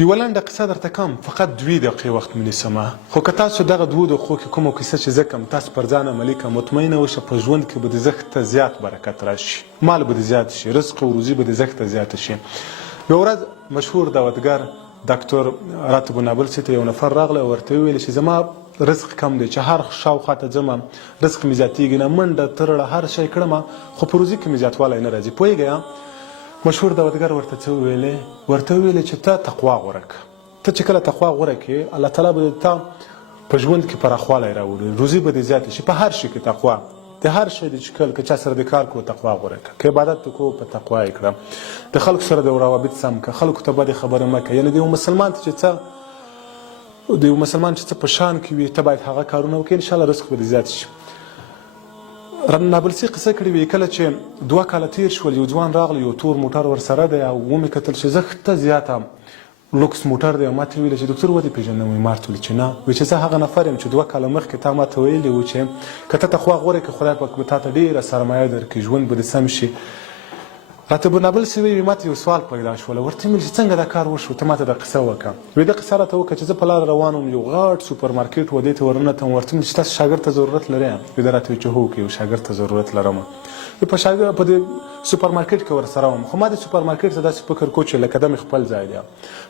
یوه لنډه قصه درته کوم، فقط 2 دقیقې وخت مې نیسمه، خو که تاسو دغه 2 دقیقو کې کومه کیسه چې زه کوم تاسو پر ځان عملي کړه، مطمئنه اوسه په ژوند کې به د زښته زیات برکت راشي، مال به دې زیات شي، رزق او روزي به دې زښته زیاته شي. یوه ورځ مشهور دعوتګر ډاکټر راتب نابلسي ته یو نفر راغلی او ورته وویل چې زما رزق کم دی، چې هر شاوخوا ته ځم رزق مې زیاتېږي نه، منډه ترړه هر شی کړم خو په روزي کې مې زیاتوالی نه راځي. پوهېږئ مشهور دعوتګر ورته څه وویلې؟ ورته وویلې چې ته تقوا غوره کړه، ته چې کله تقوا غوره کړې الله تعالی به تا په ژوند کې پراخوالی راوړي، روزي به دې زیاته شي. په هر شي کې تقوا، د هر شی د چې کله که چا سره د کار کوو تقوا غوره کړه، که عبادت وکړو په تقوا یې کړه، د خلکو سره د روابط سم کړه، خلکو ته بدې خبره مه کوه. یعنې د یو مسلمان ته چې څه په شان کې وي ته باید هغه کارونه وکړې، انشاءالله رزق به دې زیات شي. نابلسي قصه کړې وي کله چې 2 کاله تیر شول، یو ځوان راغلی، یو تور موټر ورسره دی او ومې کتل چې زښته زیاته لوکس موټر دی او ما ته ویل چې ډاکټر ودې پېژنم؟ ما ورته ویل چې نه. وایي چې زه هغه نفر یم چې 2 کاله مخکې تا ما ته ویلي وو چې که ته تقوا غوره کړې خدای پاک به تا ته ډېره سرمایه درکړي، ژوند به دې سم شي. راتب نابلسي وایي ما ته یو سوال پیدا شوله، ورته مې ویل چې څنګه دا کار وشو؟ ته ما ته دا قصه وکړه. وایي دا قصه راته وکړه چې زه په لاره روان وم، یو غټ سوپر مارکېټ و دې ته ورننوتم، ورته مې چې تاسو شاګرد ته ضرورت لرئ؟ وایي دا راته وایي چې هو که یو شاګرد ته ضرورت لرم. په دې سوپر مارکېټ کې ورسره وم، خو ما د سوپر مارکېټ ته داسې فکر کو چې لکه دا مې خپل ځای دی،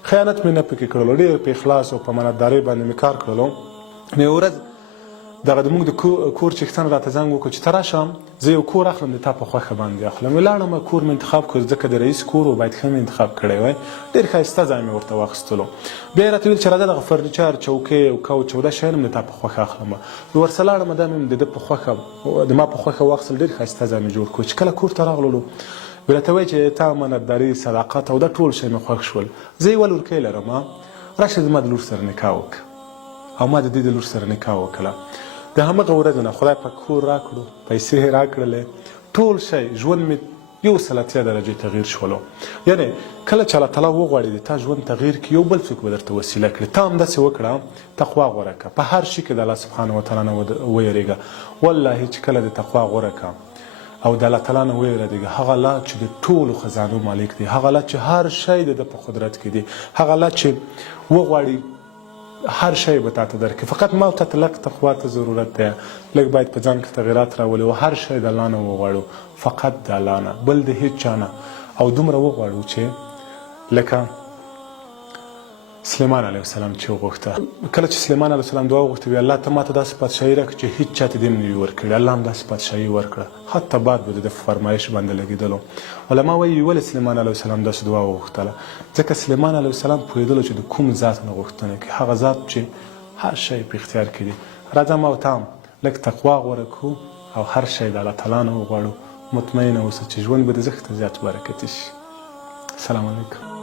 خیانت مې نه پکې کړلو، ډېر په اخلاص او په امانتدارۍ باندې مې کار کړلو. نو یوه ورځ دغه زموږ د کور چښتن راته زنګ وکړو چې ته راشه زه یو کور اخلم، د تا په خوښه باندې اخلم. ولاړم کور مې انتخاب کړ، ځکه د رئیس کور و باید ښه مې انتخاب کړی وای، ډېر ښایسته ځای مې ورته واخیستلو. بیا یې راته ویل چې راځه دغه فرنیچر چوکۍ او کوچ او دا شیان هم د تا په خوښه اخلم. ورسره لاړم، دا مې د ده په خوښه د ما په خوښه واخیستل، ډېر ښایسته ځای مې جوړ کړو. چې کله کور ته راغللو ویې راته وایي چې تا امانتداري، صداقت او دا ټول شی مې خوښ شول. زه یوه لورکۍ لرم، راشه زما د لور سره نکاح وکړه. او ما د دې د لور سره نکاح وکړه. د همغه ورځ نه خدای پاک کور راکړو، پیسې یې راکړلې، ټول شی ژوند مې 180 درجې تغییر شولو. یعنې کله چې الله تعالی وغواړي د تا ژوند تغییر کړي، یو بل څوک به درته وسیله کړي. تا همداسې وکړه، تقوا غوره کړه، په هر شي کې د الله سبحانه وتعالی نه ویرېږه. والله چې کله د تقوا غوره کړه او د الله تعالی نه ویرېږه، هغه الله چې د ټولو خزانو مالک دی، هغه الله چې هر شی د ده په قدرت کې دی، هغه الله چې وغواړي هر شی به تا ته درکړي. فقط ما ته لږ تقوا ته ضرورت دی، لږ باید په ځان کې تغیرات راولو او هر شی د الله نه وغواړو، فقط د الله نه، بل د هیڅ چا نه. او دومره وغواړو چې لکه سلیمان علیه السلام چې وغوښته، کله چې سلیمان علیه السلام دعا وغوښته، وی الله ته ما ته داسې پادشاهي راکړه چې هیڅ چا ته دې نه وي ورکړې. الله هم داسې پادشاهي ورکړه، حتی باد به د ده په فرمایش باندې لګېدلو. علما وایي ولې سلیمان علیه السلام داسې دعا وغوښتله؟ ځکه سلیمان علیه السلام پوهېدلو چې د کوم ذات نه غوښتنه کوي، هغه ذات چې هر شی په اختیار کې دی. راځه ما او ته هم لږ تقوا غوره کړو او هر شی د الله تعالی نه وغواړو، مطمئنه اوسه چې ژوند به د زښته زیات برکتي شي. السلام علیکم.